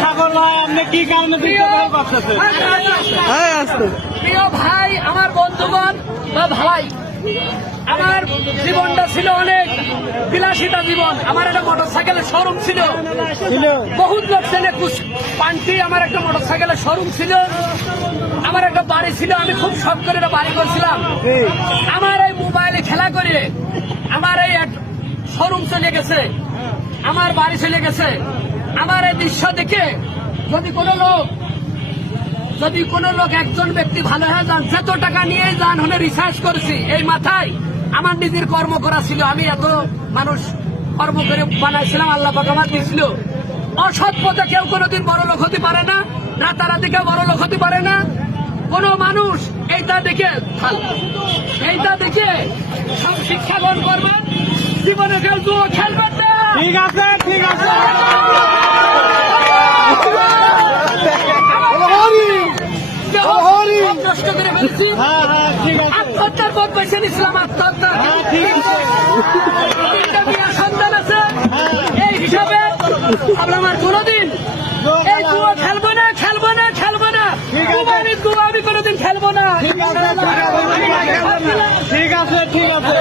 সাগর ভাই আপনি কি কারণে প্রিয় ভাই, আমার বন্ধুগণ বা ভাই, আমার জীবনটা ছিল অনেক বিলাসিতা জীবন। আমার একটা মোটরসাইকেলের শোরুম ছিল, বহুত লোক চেনে পান্টি। আমার একটা মোটরসাইকেলের শোরুম ছিল, আমার একটা বাড়ি ছিল। আমি খুব শখ করে একটা বাড়ি করছিলাম। আমার এই মোবাইলে খেলা করে আমার এই শোরুম চলে গেছে, আমার বাড়ি চলে গেছে। আমার এই দৃশ্য দেখে যদি কোনো লোক একজন ব্যক্তি ভালো হয়ে যান, যত টাকা নিয়ে যান হলে রিসার্চ করেছি এই মাথায় আমার নিজের কর্ম করা ছিল। আমি এত মানুষ কর্ম করে বানাইছিলাম, আল্লাহ পাক আমার দিয়েছিল। অসৎ পথে কেউ কোনোদিন বড় লোক হতে পারে না, রাতারাতি কেউ বড় লোক হতে পারে না। কোন মানুষ এইটা দেখে সব শিক্ষা গ্রহণ করবেন, জীবনে কেউ জুয়া খেলবেন না। ঠিক আছে, ঠিক আছে। নষ্ট করে ফেলছি, আত্মহত্যার পথ বেছে নিয়েছিলাম, আত্মহত্যা। সন্তান আছে, এই হিসাবে আমার কোনোদিন এই জুয়া খেলবো না, খেলবো না, খেলবো না। জুয়া আমি কোনোদিন খেলবো না। ঠিক আছে, ঠিক আছে।